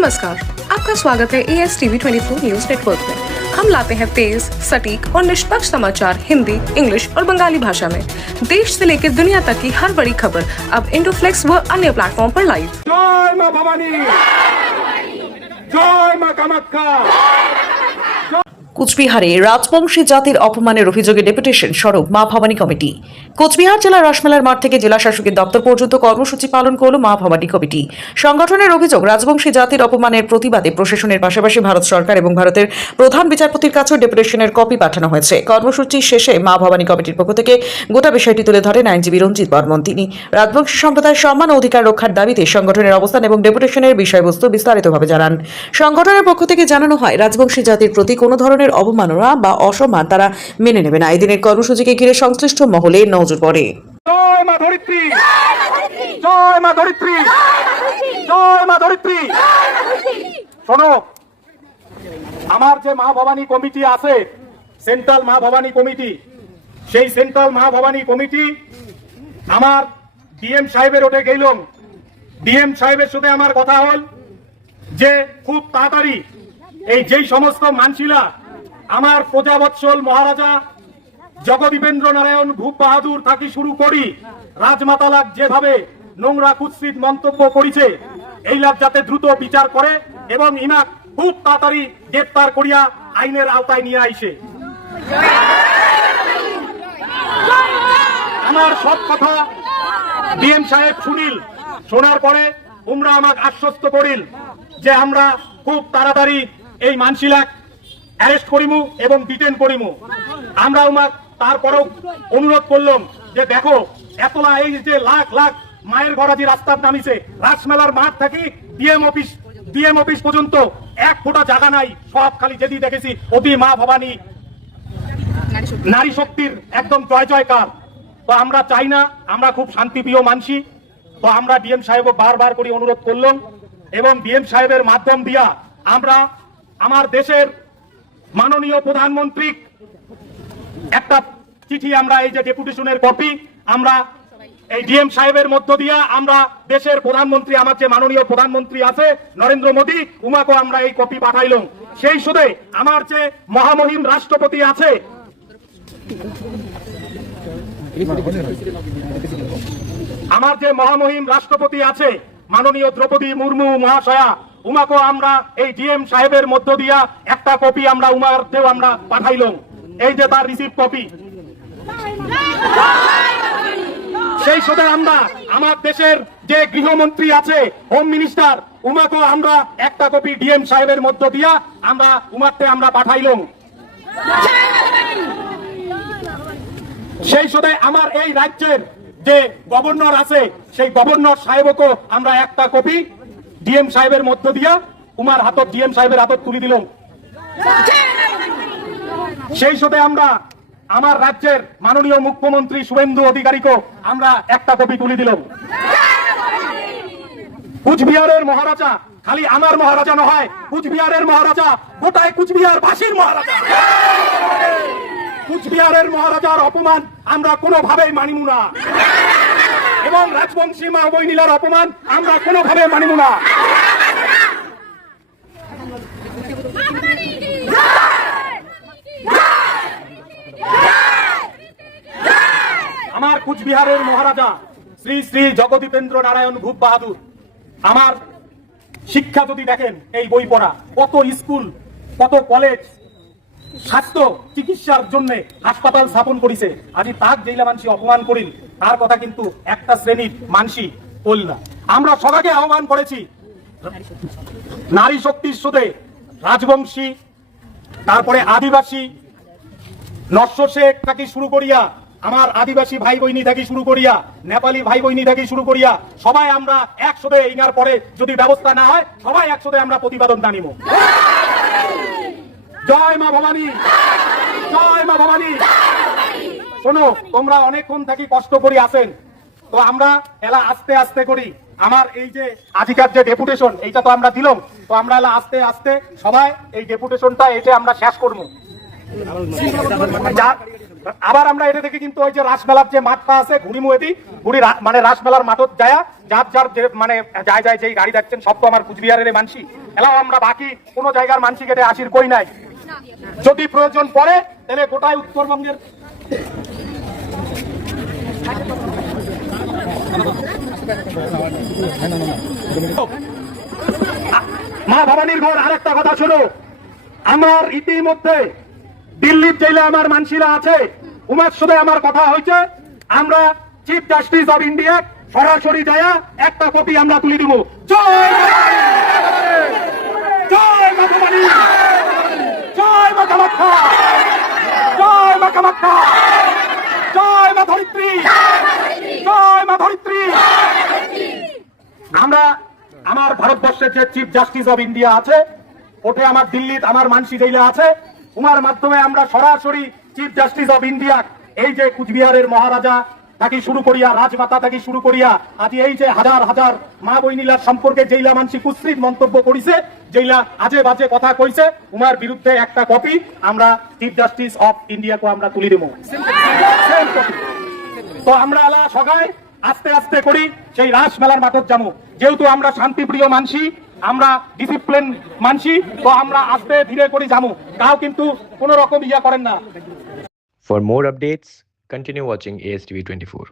नमस्कार, आपका स्वागत है ASTV 24 न्यूज नेटवर्क में। हम लाते हैं तेज, सटीक और निष्पक्ष समाचार हिंदी, इंग्लिश और बंगाली भाषा में। देश से लेकर दुनिया तक की हर बड़ी खबर अब इंडोफ्लेक्स व अन्य प्लेटफॉर्म पर लाइव। जय मां भवानी, जय मां कामाख्या। কোচবিহারে রাজবংশী জাতির অপমানের অভিযোগে ডেপুটেশন সরব মা ভবানী কমিটি। কোচবিহার জেলার রাসমেলার মাঠ থেকে জেলা শাসকের দপ্তর পর্যন্ত কর্মসূচি পালন করল মা ভবানী কমিটি। সংগঠনের অভিযোগ, রাজবংশী জাতির অপমানের প্রতিবাদে প্রশাসনের পাশাপাশি ভারত সরকার এবং ভারতের প্রধান বিচারপতির কাছেও ডেপুটেশনের কপি পাঠানো হয়েছে। কর্মসূচি শেষে মা ভবানী কমিটির পক্ষ থেকে গোটা বিষয়টি তুলে ধরেন আইনজীবী রঞ্জিত বর্মন। তিনি রাজবংশী সম্প্রদায়ের সম্মান ও অধিকার রক্ষার দাবিতে সংগঠনের অবস্থান এবং ডেপুটেশনের বিষয়বস্তু বিস্তারিতভাবে জানান। সংগঠনের পক্ষ থেকে জানানো হয়, রাজবংশী জাতির প্রতি কোনো ধরনের অবমাননা বা অসম্মান তারা মেনে নেবে না। এই দিনের কর্মসূচিকে ঘিরে সংশ্লিষ্ট মহলে নজর পড়ে। জয় মা ধরিত্রী, জয় মা ধরিত্রী, জয় মা ধরিত্রী। শোনো, আমার যে মা ভবানী কমিটি আছে, সেন্ট্রাল মা ভবানী কমিটি, সেই সেন্ট্রাল মা ভবানী কমিটি আমার ডিএম সাহেবের ওঠে গেলাম। ডিএম সাহেবের সাথে আমার কথা হল যে খুব তাড়াতাড়ি এই যেই সমস্ত মানসিলা আমার প্রজাবৎসল মহারাজা জগদীপেন্দ্র নারায়ণ ভূপ বাহাদুর থাকি শুরু করি রাজমাতালাক যেভাবে নোংরা কুৎসিত মন্তব্য করেছে, এইলাক যাতে দ্রুত বিচার করে এবং ইনাক খুব তাড়াতাড়ি গ্রেপ্তার করিয়া আইনের আওতায় নিয়ে আইসে। আমার সব কথা ডিএম সাহেব শুনিল। শোনার পরে তোমরা আমাকে আশ্বস্ত করিল যে আমরা খুব তাড়াতাড়ি এই মানসিলাক অ্যারেস্ট করিমু এবং ডিটেন করিমু। আমরা উমাক তারপরেও অনুরোধ করলাম যে দেখো, এতলা এই যে লাখ লাখ মায়ের ঘরাজি রাস্তার নামিছে, রাসমেলার মাঠ থাকি ডিএম অফিস পর্যন্ত এক ফোঁটা জায়গা নাই, সব খালি যেদি দেখেছি অতি মা ভবানী নারী শক্তির একদম জয় জয়কার। তো আমরা চাই না, আমরা খুব শান্তিপ্রিয় মানসি। তো আমরা ডিএম সাহেবও বারবার করে অনুরোধ করলাম এবং ডিএম সাহেবের মাধ্যম দিয়া আমরা আমার দেশের মাননীয় প্রধানমন্ত্রী একটা চিঠি, আমরা এই যে ডেপুটেশনের কপি আমরা এই ডিএম সাহেবের মধ্য দিয়া আমরা দেশের প্রধানমন্ত্রী, আমার যে মাননীয় প্রধানমন্ত্রী আছে নরেন্দ্র মোদী, উমাকে আমরা এই কপি পাঠাইলাম। সেই সুদে আমার যে মহামহিম রাষ্ট্রপতি আছে, আমার যে মহামহিম রাষ্ট্রপতি আছে মাননীয় দ্রৌপদী মুর্মু মহাশয়া, উমাকে আমরা এই ডিএম সাহেবের মধ্য দিয়া একটা কপি আমরা উমারতেও আমরা পাঠাইলাম। এই যে তার রিসিভ কপি। সেই সাথে আমরা আমার দেশের যে গৃহমন্ত্রী আছে, হোম মিনিস্টার, উমাকে আমরা একটা কপি ডিএম সাহেবের মধ্য দিয়া আমরা উমারতে আমরা পাঠাইলাম। সেই সাথে আমার এই রাজ্যের যে গভর্নর আছে, সেই গভর্নর সাহেবকে আমরা একটা কপি ডিএম সাহেবের মধ্য দিয়া উমার হাতত ডিএম সাহেবের হাতত তুলে দিলাম। সেই সাথে আমরা আমার রাজ্যের মাননীয় মুখ্যমন্ত্রী শুভেন্দু অধিকারীকে আমরা একটা কপি তুলে দিলাম। কুচবিহারের মহারাজা খালি আমার মহারাজা নয়, কুচবিহারের মহারাজা গোটায় কুচবিহার বাসীর মহারাজা। কুচবিহারের মহারাজার অপমান আমরা কোনোভাবেই মানিব না এবং রাজবংশী মা বৈনীলার অপমান আমরা কোনোভাবে মানিব না। আমার কুচবিহারের মহারাজা শ্রী শ্রী জগদীপেন্দ্র নারায়ণ ভূপ বাহাদুর, আমার শিক্ষা যদি দেখেন, এই বই পড়া, কত স্কুল, কত কলেজ, স্বাস্থ্য চিকিৎসার জন্য হাসপাতাল স্থাপন করেছে। আজি তাক যেইলা মানসি অপমান করিল, তার কথা কিন্তু একটা শ্রেণীর মানসি বল না। আমরা সবাইকে আহ্বান করেছি নারী শক্তির সাথে রাজবংশী, তারপরে আদিবাসী, নস্য শেখ থেকে শুরু করিয়া আমার আদিবাসী ভাই বইনি থেকে শুরু করিয়া নেপালি ভাই বইনি থেকে শুরু করিয়া সবাই আমরা একসাথে ইনার পরে যদি ব্যবস্থা না হয় সবাই একসাথে আমরা প্রতিবাদন জানিব। জয় মা ভবানী, জয় মা ভবানী। শোনো, তোমরা অনেকক্ষণ থেকে কষ্ট করি আসেন, তো আমরা এলা আস্তে আস্তে করি। আমার এই যে আজিকার যে ডেপুটেশন, এইটা তো আমরা দিলাম, তো আমরা এলা আস্তে আস্তে সবাই এই ডেপুটেশনটা এটা আমরা শেষ করবো। আবার আমরা এটা দেখি কিন্তু ওই যে রাসমেলার যে মাঠটা আছে ঘুড়ি মানে রাসমেলার মাঠত যায় যার যার মানে যায় যেই গাড়ি যাচ্ছেন সব তো আমার কুচবিহারের মানসি, এলাও আমরা বাকি কোন জায়গার মানসি কেটে আসির কই নাই। যদি প্রয়োজন পড়ে তাহলে গোটাই উত্তরবঙ্গের মা ভবানীর ঘর। আরেকটা কথা শোনো, আমার ইতিমধ্যে দিল্লির জেলে আমার মানসিরা আছে, উমার সাথে আমার কথা হয়েছে। আমরা চিফ জাস্টিস অফ ইন্ডিয়া সরাসরি যায় একটা কপি আমরা তুলে দিব। জয় জয় মা ভবানী, জয় মা কামাখ্যা, জয় মা কামাখ্যা, জয় মা ধরিত্রী, জয় মা ধরিত্রী। আমরা আমার ভারতবর্ষের যে চিফ জাস্টিস অফ ইন্ডিয়া আছে, ওঠে আমার দিল্লিতে আমার মানসি জেলা আছে, উনার মাধ্যমে আমরা সরাসরি চিফ জাস্টিস অফ ইন্ডিয়া এই যে কুচবিহারের মহারাজা থাকি শুরু করিয়া, রাজমাতা থাকি শুরু করিয়া আজ এই যে হাজার হাজার মা বইনিলার সম্পর্কে যেইলা মানসি কুৎসিত মন্তব্য করিছে, যেইলা আজে বাজে কথা কইছে, উনার বিরুদ্ধে একটা কপি আমরা চিফ জাস্টিস অফ ইন্ডিয়াকে আমরা তুলে দেবো। তো আমরা আলা সগাই আস্তে আস্তে করি সেই রাস মেলার মাঠত যাবো। যেহেতু আমরা শান্তিপ্রিয় মানসি, আমরা ডিসিপ্লিন মানসি, তো আমরা আস্তে ধীরে করে যাবো। কাউ কিন্তু কোন রকম ইয়া করেন না। For more updates, continue watching ASTV 24.